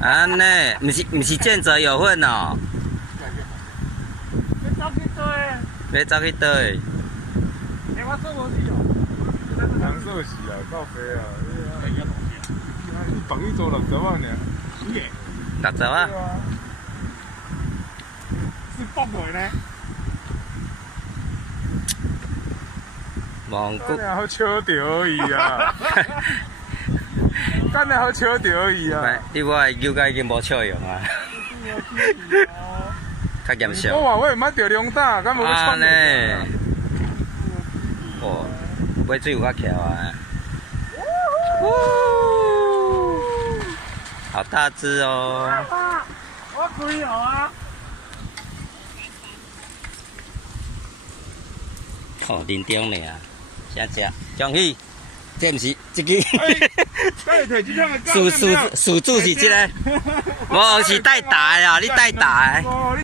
安尼，毋是建泽有份哦。要走去倒诶？要走去倒诶？我做无去哦。人寿死啊，到飞啊！你房一租60万呢？60万？对啊。是爆鬼呢？蒙古。干好笑着而已啊！干好笑着而已啊！你我的牛已经无笑用啊。较严肃。我话我毋捌钓龙胆，敢无要创呢？哦，尾水有较翘啊。好大只哦！爸，我可以啊。哦，认真呢啊，啥只？恭喜，这毋是这个。属主是这个，无是带大的啊，你带大的。